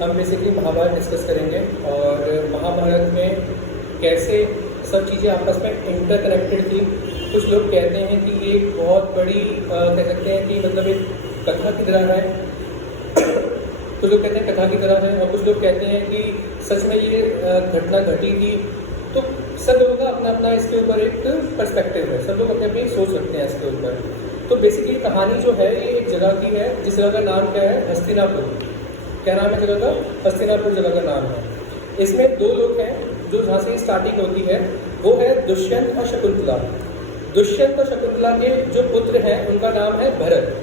हम basically Mahabharat discuss करेंगे और महाभारत में कैसे सब चीज़ें आपस में इंटरकनेक्टेड थी। कुछ लोग कहते हैं कि ये एक बहुत बड़ी कह सकते हैं कि मतलब एक कथा की तरह है कुछ लोग कहते हैं कथा की तरह है और कुछ लोग कहते हैं कि सच में ये घटना घटी थी। तो सब लोगों का अपना अपना इसके ऊपर एक पर्सपेक्टिव है, सब लोग अपने अपनी सोच सकते हैं इसके ऊपर। तो बेसिकली कहानी जो है ये एक जगह की है जिस जगह का नाम क्या है, हस्तिनापुर। क्या नाम है जगह का? हस्तिनापुर जगह का नाम है। इसमें दो लोग हैं जो जहाँ से स्टार्टिंग होती है, वो है दुष्यंत और शकुंतला। दुष्यंत और शकुंतला के जो पुत्र हैं उनका नाम है भरत,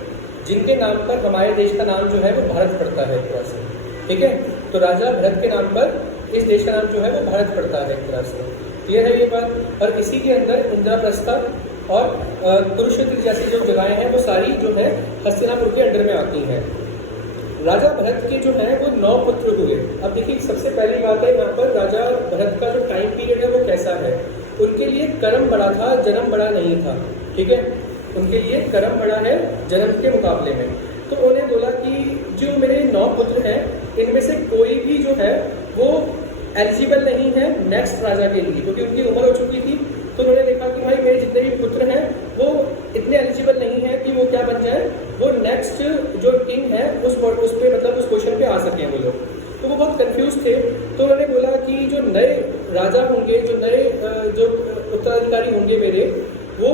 जिनके नाम पर हमारे देश का नाम जो है वो भारत पड़ता है एक तरह से। ठीक है, तो राजा भरत के नाम पर इस देश का नाम जो है वो भारत पड़ता है एक तरह से। क्लियर है ये बात? और इसी के अंदर इंद्रप्रस्थ और कुरुक्षेत्र जैसी जो जगहें हैं वो सारी जो है हस्तिनापुर के अंडर में आती हैं। राजा भरत के जो है वो 9 पुत्र हुए। अब देखिए सबसे पहली बात है यहाँ पर राजा भरत का जो टाइम पीरियड है वो कैसा है। उनके लिए कर्म बड़ा था, जन्म बड़ा नहीं था। ठीक है, उनके लिए कर्म बड़ा है जन्म के मुकाबले में। तो उन्होंने बोला कि जो मेरे 9 पुत्र हैं इनमें से कोई भी जो है वो एलिजिबल नहीं है नेक्स्ट राजा के लिए, क्योंकि उनकी उम्र हो चुकी थी। तो उन्होंने देखा कि भाई मेरे जितने भी पुत्र हैं वो इतने एलिजिबल नहीं है कि वो क्या बन जाए, वो नेक्स्ट जो किंग है उस पे मतलब उस पोजीशन पे आ सकें वो लोग। तो वो बहुत कंफ्यूज थे। तो उन्होंने बोला कि जो नए राजा होंगे, जो नए जो उत्तराधिकारी होंगे मेरे, वो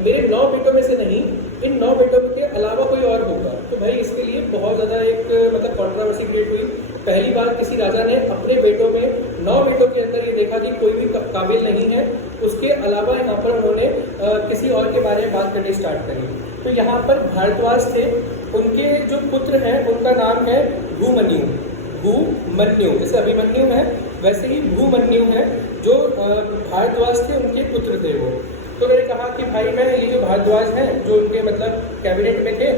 मेरे 9 बेटों में से नहीं, इन 9 बेटों के अलावा कोई और होगा। तो भाई इसके लिए बहुत ज़्यादा एक मतलब कंट्रोवर्सी क्रिएट हुई। पहली बार किसी राजा ने अपने बेटों में 9 बेटों के अंदर ये देखा कि कोई भी काबिल नहीं है, उसके अलावा यहाँ पर उन्होंने किसी और के बारे में बात करनी स्टार्ट करी। तो यहाँ पर भारद्वाज थे, उनके जो पुत्र हैं उनका नाम है भूमन्यु। भूमन्यु जैसे अभिमन्यु है वैसे ही भूमन्यु है, जो भारद्वाज थे उनके पुत्र थे वो। तो मैंने कहा कि भाई मैं ये जो भारद्वाज हैं जो उनके मतलब कैबिनेट में थे,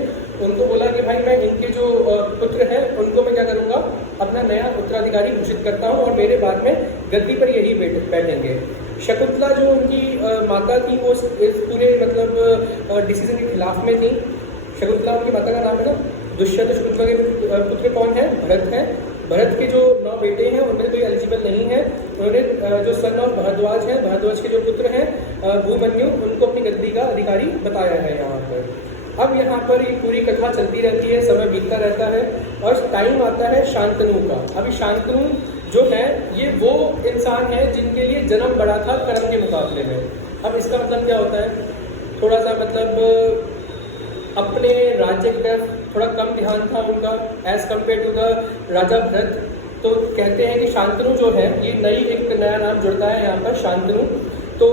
उनको बोला कि भाई मैं इनके जो पुत्र हैं उनको मैं क्या करूँगा, अपना नया उत्तराधिकारी घोषित करता हूँ और मेरे बाद में गद्दी पर यही बैठेंगे। शकुंतला जो उनकी माता थी वो इस पूरे मतलब डिसीजन के खिलाफ में थी। शकुंतला उनकी माता का नाम है ना दुष्यंत। शकुंतला के पुत्र कौन है? भरत है। भरत के जो 9 बेटे हैं उनमें कोई एलिजिबल नहीं है। उन्होंने जो सन ऑफ भारद्वाज हैं, भारद्वाज के जो पुत्र हैं भूमन्यु, उनको अपनी गद्दी का अधिकारी बताया है यहाँ पर। अब यहाँ पर ये पूरी कथा चलती रहती है, समय बीतता रहता है और टाइम आता है शांतनु का। अभी शांतनु जो है ये वो इंसान है जिनके लिए जन्म बड़ा था कर्म के मुकाबले में। अब इसका मतलब क्या होता है, थोड़ा सा मतलब अपने राज्य की तरफ थोड़ा कम ध्यान था उनका एज कम्पेयर टू द राजा भरत। तो कहते हैं कि शांतनु जो है ये एक नया नाम जुड़ता है यहाँ पर शांतनु। तो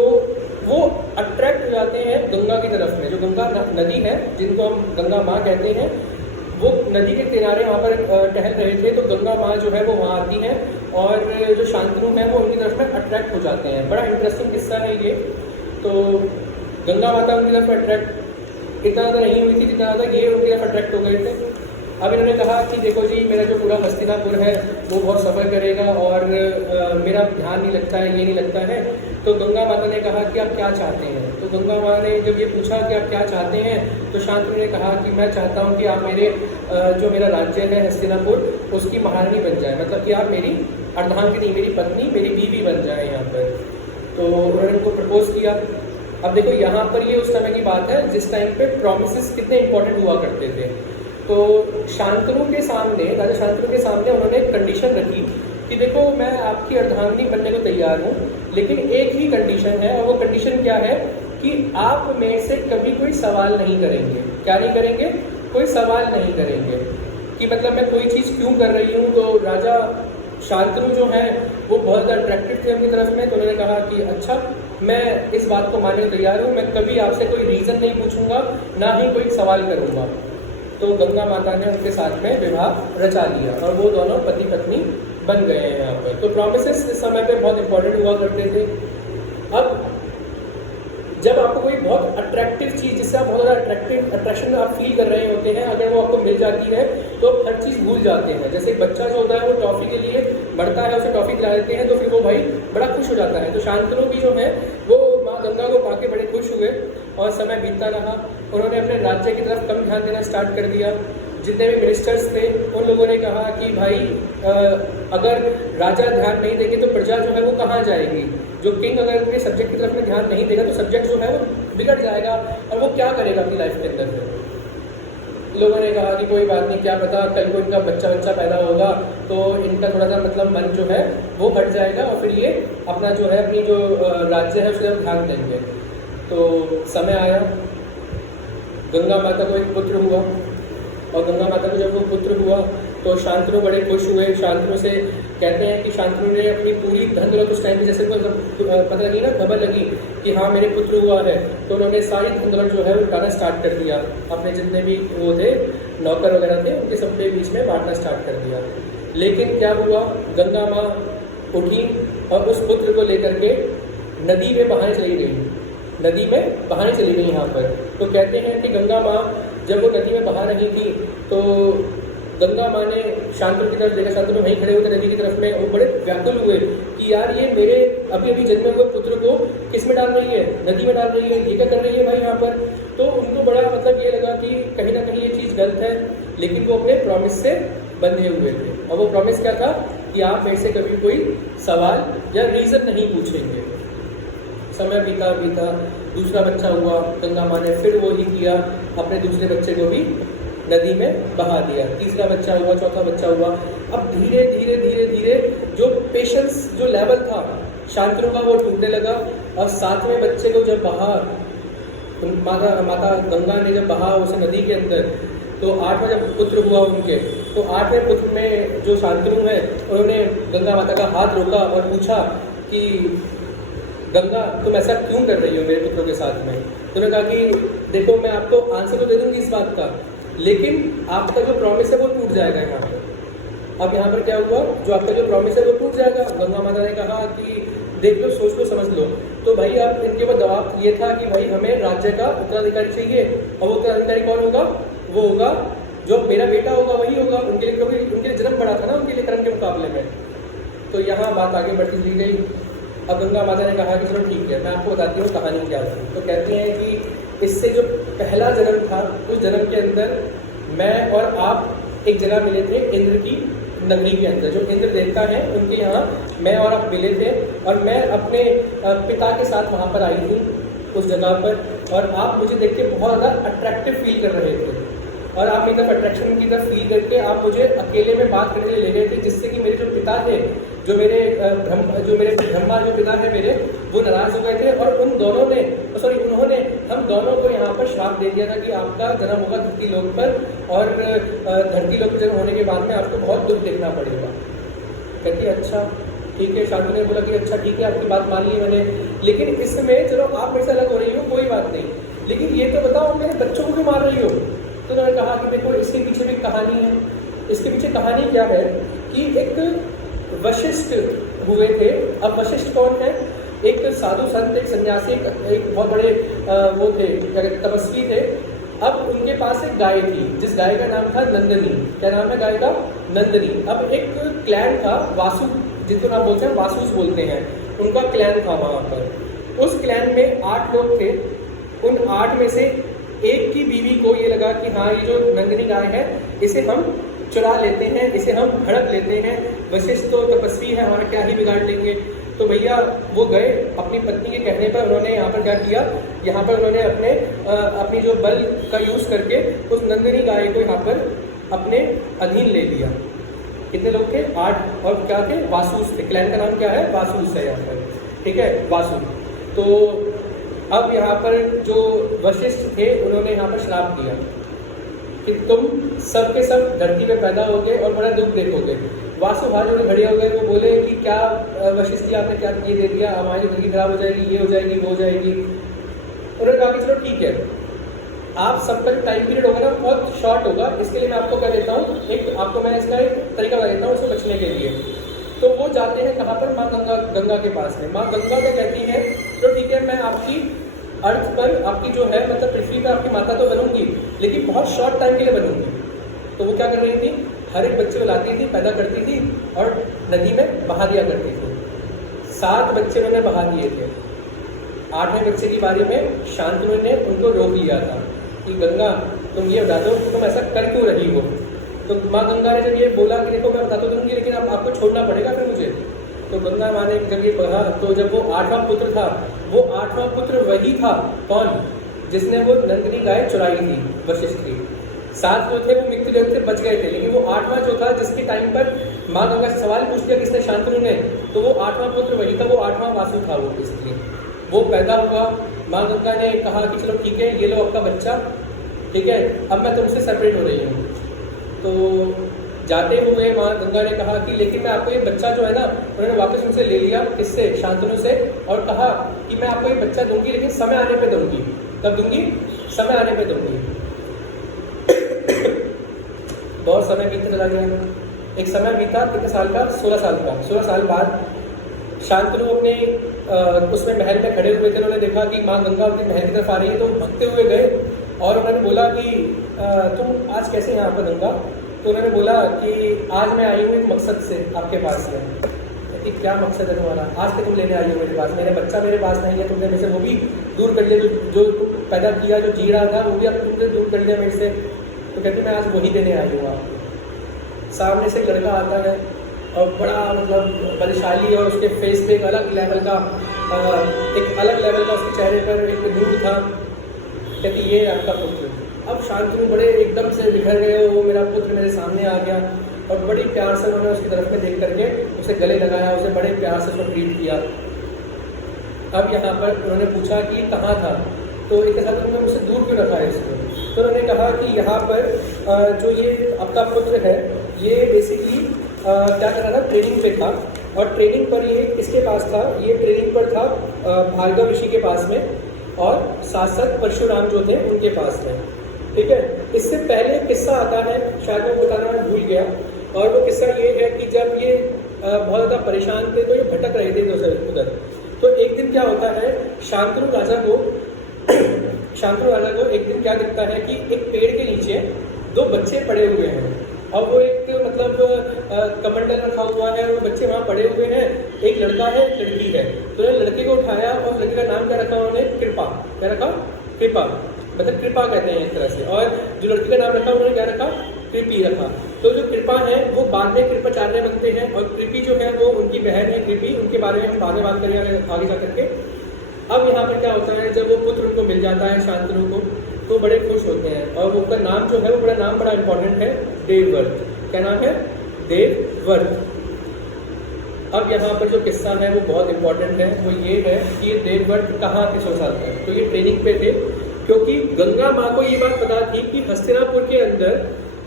वो अट्रैक्ट हो जाते हैं गंगा की तरफ में, जो गंगा नदी है जिनको हम गंगा माँ कहते हैं। वो नदी के किनारे वहाँ पर टहल रहे थे, तो गंगा माँ जो है वो वहाँ आती हैं और जो शांतनु है वो उनकी तरफ में अट्रैक्ट हो जाते हैं। बड़ा इंटरेस्टिंग किस्सा है ये। तो गंगा माता उनकी तरफ अट्रैक्ट इतना ज़्यादा नहीं हुई थी जितना ज़्यादा ये उनकी तरफ अट्रैक्ट हो गए थे। अब इन्होंने कहा कि देखो जी मेरा जो पूरा हस्तिनापुर है वो बहुत सफ़र करेगा और मेरा ध्यान नहीं लगता है, ये नहीं लगता है। तो गंगा माता ने कहा कि आप क्या चाहते हैं। तो गंगा माँ ने जब ये पूछा कि आप क्या चाहते हैं, तो शांतनु ने कहा कि मैं चाहता हूँ कि आप मेरे जो मेरा राज्य है हस्तिनापुर उसकी महारानी बन जाए, मतलब कि आप मेरी अर्धांगिनी, मेरी पत्नी, मेरी बीवी बन जाए यहाँ पर। तो उन्होंने उनको प्रपोज किया। अब देखो यहाँ पर ये उस समय की बात है जिस टाइम पे प्रॉमिसेस कितने इंपॉर्टेंट हुआ करते थे। तो शांतनु के सामने, राजा शांतनु के सामने उन्होंने एक कंडीशन रखी कि देखो मैं आपकी अर्धांगिनी बनने को तैयार हूँ, लेकिन एक ही कंडीशन है और वो कंडीशन क्या है कि आप मेरे से कभी कोई सवाल नहीं करेंगे। क्या नहीं करेंगे? कोई सवाल नहीं करेंगे कि मतलब मैं कोई चीज़ क्यों कर रही हूँ। तो राजा शांतनु जो है वो बहुत ज़्यादा अट्रैक्टिव थे उनकी तरफ में। तो उन्होंने कहा कि अच्छा मैं इस बात को मानने को तैयार हूँ, मैं कभी आपसे कोई रीज़न नहीं पूछूंगा, ना ही कोई सवाल करूँगा। तो गंगा माता ने उनके साथ में विवाह रचा लिया और वो दोनों पति पत्नी बन गए हैं यहाँ पर। तो प्रॉमिसेस इस समय पे बहुत इंपॉर्टेंट हुआ करते थे। अब जब आपको कोई बहुत अट्रैक्टिव चीज़, जिससे आप बहुत ज़्यादा अट्रैक्शन आप फील कर रहे होते हैं, अगर वो आपको मिल जाती है तो हर चीज़ भूल जाते हैं। जैसे बच्चा जो होता है वो टॉफ़ी के लिए बढ़ता है, उसे टॉफ़ी खिला देते हैं तो फिर वो भाई बड़ा खुश हो जाता है। तो शांतनु भी जो है वो माँ गंगा को पाके बड़े खुश हुए और समय बीतता रहा। उन्होंने अपने राज्य की तरफ कम ध्यान देना स्टार्ट कर दिया। जितने भी मिनिस्टर्स थे उन लोगों ने कहा कि भाई अगर राजा ध्यान नहीं देंगे तो प्रजा जो है वो कहाँ जाएगी, जो किंग अगर अपने सब्जेक्ट की तरफ में ध्यान नहीं देगा तो सब्जेक्ट जो है वो बिगड़ जाएगा और वो क्या करेगा अपनी लाइफ के अंदर फिर। लोगों ने कहा कि कोई बात नहीं, क्या पता कल को इनका बच्चा पैदा होगा तो इनका थोड़ा सा मतलब मन जो है वो हट जाएगा और फिर ये अपना जो है अपनी जो राज्य है उसके तरफ ध्यान देंगे। तो समय आया, गंगा माता को एक पुत्र हुआ और गंगा माता को जब वो पुत्र हुआ तो शांतनु बड़े खुश हुए। शांतनु से कहते हैं कि शांतनु ने अपनी पूरी धन दौलत उस टाइम पे जैसे को पता लगी ना, खबर लगी कि हाँ मेरे पुत्र हुआ है, तो उन्होंने सारी धन दौलत जो है वो उठाना स्टार्ट कर दिया। अपने जितने भी वो थे नौकर वगैरह थे उनके सबके बीच में बांटना स्टार्ट कर दिया। लेकिन क्या हुआ, गंगा माँ उठी और उस पुत्र को लेकर के नदी में बहाने चली गई, नदी में बहाने चली गई यहाँ पर। तो कहते हैं कि गंगा माँ जब वो नदी में बहा रही थी तो गंगा माँ ने शांतनु की तरफ देखा, शांतनु वहीं खड़े हुए थे नदी की तरफ में, वो बड़े व्याकुल हुए कि यार ये मेरे अभी अभी जन्मे हुए पुत्र को किस में डाल रही है, नदी में डाल रही है, ये क्या कर रही है भाई यहाँ पर। तो उनको बड़ा मतलब ये लगा कि कहीं ना कहीं ये चीज़ गलत है, लेकिन वो अपने प्रॉमिस से बंधे हुए थे। और वो प्रॉमिस क्या था कि आप मेरे से कभी कोई सवाल या रीज़न नहीं पूछेंगे। समय बीता बीता, दूसरा बच्चा हुआ, गंगा माँ ने फिर वो ही किया, अपने दूसरे बच्चे को भी नदी में बहा दिया। तीसरा बच्चा हुआ, चौथा बच्चा हुआ। अब धीरे धीरे धीरे धीरे जो पेशेंस जो लेवल था शांतनु का वो टूटने लगा। और सातवें बच्चे को जब बहा माता गंगा ने जब बहा उस नदी के अंदर, तो आठवां जब पुत्र हुआ उनके, तो आठवें पुत्र में जो शांतनु है उन्होंने गंगा माता का हाथ रोका और पूछा कि गंगा तुम ऐसा क्यों कर रही हो मेरे पुत्रों के साथ में। तो उन्होंने कहा कि देखो मैं आपको आंसर तो दे दूंगी इस बात का, लेकिन आपका जो प्रॉमिस है वो टूट जाएगा यहाँ पर। अब यहाँ पर क्या हुआ, जो आपका जो प्रॉमिस है वो टूट जाएगा। गंगा माता ने कहा कि देख लो, सोच लो, समझ लो। तो भाई अब इनके ऊपर दबाव ये था कि भाई हमें राज्य का उत्तराधिकारी चाहिए, और वो उत्तराधिकारी कौन होगा, वो होगा जो मेरा बेटा होगा वही होगा। उनके लिए क्योंकि उनके लिए जन्म बड़ा था ना उनके लिए कर्म के मुकाबले में। तो यहाँ बात आगे बढ़ती चली गई। अब गंगा माता ने कहा कि चलो ठीक है, मैं आपको बताती हूँ कहानी क्या थी। तो कहते हैं कि इससे जो पहला जन्म था उस जन्म के अंदर मैं और आप एक जगह मिले थे इंद्र की नगरी के अंदर। जो इंद्र देवता हैं उनके यहाँ मैं और आप मिले थे, और मैं अपने पिता के साथ वहाँ पर आई थी उस जगह पर, और आप मुझे देख के बहुत ज़्यादा अट्रैक्टिव फील कर रहे थे, और आप मेरी तरफ अट्रैक्शन की तरफ फील करके आप मुझे अकेले में बात करने के लिए ले गए थे, जिससे कि मेरे जो पिता थे, जो मेरे ब्रह्मा जो पिता है मेरे, वो नाराज हो गए थे। और उन्होंने हम दोनों को यहाँ पर श्राप दे दिया था कि आपका जन्म होगा धरती लोक पर, और धरती लोक पर जन्म होने के बाद में आपको बहुत दुख देखना पड़ेगा। कहती अच्छा ठीक है। शांतनु ने बोला कि अच्छा ठीक है, आपकी बात मान ली मैंने, लेकिन इसमें चलो आप मेरे से अलग हो रही हो कोई बात नहीं, लेकिन ये तो बताओ मेरे बच्चों को क्यों मार रही हो। तो उन्होंने कहा कि देखो इसके पीछे भी कहानी है। इसके पीछे कहानी क्या है कि एक वशिष्ठ हुए थे। अब वशिष्ठ कौन है, एक साधु संत, एक सन्यासी, एक बहुत बड़े वो थे, तपस्वी थे। अब उनके पास एक गाय थी, जिस गाय का नाम था नंदिनी। क्या नाम है गाय का, नंदिनी। अब एक क्लैन था वासु, जिनको नाम बोलते हैं वासुस बोलते हैं, उनका क्लैन था वहाँ पर। उस क्लैन में 8 लोग थे। उन 8 में से एक की बीवी को ये लगा कि हाँ ये जो नंदिनी गाय है इसे हम चुरा लेते हैं, इसे हम हड़प लेते हैं, वशिष्ठ तो तपस्वी है, हमारा क्या ही बिगाड़ लेंगे। तो भैया वो गए अपनी पत्नी के कहने पर। उन्होंने यहाँ पर क्या किया, यहाँ पर उन्होंने अपनी जो बल का यूज़ करके उस नंदिनी गाय को यहाँ पर अपने अधीन ले लिया। कितने लोग थे, 8, और क्या थे, वासुस थे। क्लैन का नाम क्या है, वासुस है यहाँ पर, ठीक है, वासु। तो अब यहाँ पर जो वशिष्ठ थे उन्होंने यहाँ पर श्राप दिया कि तुम सब के सब धरती पे पैदा होगे और बड़ा दुख देखोगे। वासु हाथ जोड़े खड़े हो गए। वो बोले कि क्या वशिष्ठ जी आपने क्या ये दे दिया, हमारी जिंदगी खराब हो जाएगी, ये हो जाएगी, वो हो जाएगी। उन्होंने कहा कि चलो ठीक है, आप सबका जो टाइम पीरियड होगा ना बहुत शॉर्ट होगा, इसके लिए मैं आपको कह देता हूँ, आपको मैं इसका एक तरीका बता देता हूँ उसको बचने के लिए। तो वो जाते हैं कहाँ पर, माँ गंगा के पास में। माँ गंगा क्या कहती है, तो ठीक है मैं आपकी अर्थ पर, आपकी जो है मतलब पृथ्वी पर आपकी माता तो बनूंगी, लेकिन बहुत शॉर्ट टाइम के लिए बनूंगी। तो वो क्या कर रही थी, हर एक बच्चे को लाती थी, पैदा करती थी और नदी में बहा दिया करती थी। 7 बच्चे उन्होंने बहा दिए थे। 8वें बच्चे की बारी में शांतनु ने उनको रोक लिया था कि गंगा तुम ये बता दो कि तुम ऐसा कर क्यों रही हो। तो माँ गंगा ने जब ये बोला कि देखो मैं बता तो दूंगी, लेकिन अब आपको छोड़ना पड़ेगा फिर मुझे। तो गंगा माँ ने जब ये कहा, तो जब वो 8वां पुत्र था, वो 8वां पुत्र वही था कौन, जिसने वो नंदिनी गाय चुराई थी वशिष्ठ की। 7 जो थे वो मृत्यु से बच गए थे, लेकिन वो 8वां जो था जिसके टाइम पर माँ गंगा से सवाल पूछ लिया किसने, शांतनु ने, तो वो 8वां पुत्र वही था, वो 8वां वासु था वो बेसिकली। वो पैदा हुआ, माँ गंगा ने कहा कि चलो ठीक है ये लो आपका बच्चा, ठीक है अब मैं तुमसे सेपरेट हो रही हूँ। तो जाते हुए माँ गंगा ने कहा कि लेकिन मैं आपको ये बच्चा जो है ना, उन्होंने वापस उनसे ले लिया, किससे, शांतनु से, और कहा कि मैं आपको ये बच्चा दूंगी लेकिन समय आने पे दूंगी। कब दूंगी, समय आने पे दूंगी। बहुत समय बीतने चला गया, एक समय बीता कितने साल का, 16 साल का। 16 साल बाद शांतनु अपने उसमें महल में खड़े हुए थे, उन्होंने देखा कि माँ गंगा उनके महल की तरफ आ रही है, तो भगते हुए गए और उन्होंने बोला कि तुम आज कैसे यहाँ पर गंगा। तो उन्होंने बोला कि आज मैं आई हूँ एक मकसद से आपके पास में। कि क्या मकसद है तुम्हारा, आज के तुम लेने आई हो मेरे पास, मेरा बच्चा मेरे पास नहीं है, तुमने मेरे से वो भी दूर कर लिया, जो तुम पैदा किया, जो जी रहा था वो भी अब तुमने दूर कर लिया मेरे से। तो कहते मैं आज वही देने आई हूँ आपको। सामने से लड़का आता है और बड़ा मतलब बलशाली, और उसके फेस पे एक अलग लेवल का उसके चेहरे पर एक नूर था। कहती ये आपका पुत्र। अब शांतनु बड़े एकदम से बिखर गए, वो मेरा पुत्र मेरे सामने आ गया, और बड़ी प्यार से उन्होंने उसकी तरफ में देख करके उसे गले लगाया, उसे बड़े प्यार से उसको ट्रीट किया। अब यहाँ पर उन्होंने पूछा कि कहाँ था, तो एक साथ उन्होंने मुझसे दूर क्यों रखा है इसको। तो उन्होंने कहा कि यहाँ पर जो ये आपका पुत्र है ये बेसिकली क्या कर रहा था, ट्रेनिंग पे था, और ट्रेनिंग पर ये किसके पास था, ये ट्रेनिंग पर था भार्गव ऋषि के पास में, और साथ साथ परशुराम जो थे उनके पास में। ठीक है, इससे पहले किस्सा आता है, शायद मैं बताना भूल गया, और वो किस्सा ये है कि जब ये बहुत ज़्यादा परेशान थे तो ये भटक रहे थे उधर। तो एक दिन क्या होता है, शांतनु राजा को एक दिन क्या दिखता है कि एक पेड़ के नीचे 2 बच्चे पड़े हुए हैं, और वो एक मतलब कमंडल रखा हुआ है, और वो बच्चे वहाँ पड़े हुए हैं, एक लड़का है एक लड़की है। तो लड़के को उठाया और लड़के का नाम क्या रखा उन्होंने, कृपा। क्या रखा, कृपा, मतलब कृपा कहते हैं एक तरह से। और जो लड़की का नाम रखा उन्होंने क्या रखा, कृपी रखा। तो जो कृपा है वो बाद में कृपाचार्य बनते हैं, और कृपी जो है वो उनकी बहन है कृपी, उनके बारे में हम बाद में बात करेंगे आगे जा करके। अब यहाँ पर क्या होता है, जब वो पुत्र उनको मिल जाता है शांतनु को, तो बड़े खुश होते हैं, और उनका नाम जो है वो बड़ा नाम बड़ा इंपॉर्टेंट है, देवव्रत। क्या नाम है, देवव्रत। अब यहाँ पर जो किस्सा है वो बहुत इंपॉर्टेंट है, वो ये है कि ये देवव्रत कहाँ थे 16 साल तक। तो ये ट्रेनिंग पे थे, क्योंकि गंगा माँ को ये बात पता थी कि हस्तिनापुर के अंदर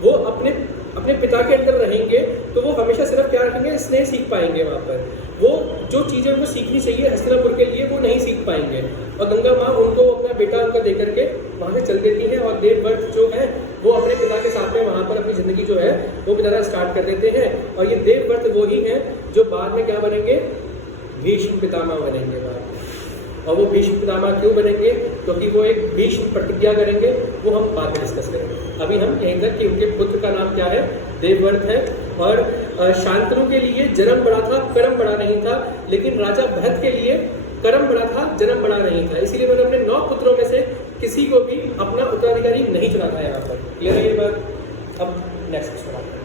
वो अपने पिता के अंदर रहेंगे, तो वो हमेशा सिर्फ क्या रखेंगे, स्नेह सीख पाएंगे। वहाँ पर वो जो चीज़ें उनको सीखनी चाहिए हस्तिनापुर के लिए वो नहीं सीख पाएंगे, और गंगा माँ उनको अपना बेटा उनका दे करके वहाँ से चल देती है, और देवव्रत जो है वो अपने पिता के साथ में वहाँ पर अपनी ज़िंदगी जो है वो बिताना स्टार्ट कर देते हैं। और ये देवव्रत वो ही हैं जो बाद में क्या बनेंगे, भीष्म पितामह बनेंगे बाद में। और वो भीष्म पितामह क्यों बनेंगे, क्योंकि वो एक भीष्म प्रतिज्ञा करेंगे, वो हम बाद में डिस्कस करेंगे। अभी हम यहीं तक कि उनके पुत्र का नाम क्या है, देवव्रत है। और शांतनु के लिए जन्म बड़ा था, कर्म बड़ा नहीं था, लेकिन राजा भरत के लिए कर्म बड़ा था, जन्म बड़ा नहीं था। इसीलिए उन्होंने अपने 9 पुत्रों में से किसी को भी अपना उत्तराधिकारी नहीं चुना था। यहाँ पर क्लियर है ये बात। अब नेक्स्ट क्वेश्चन।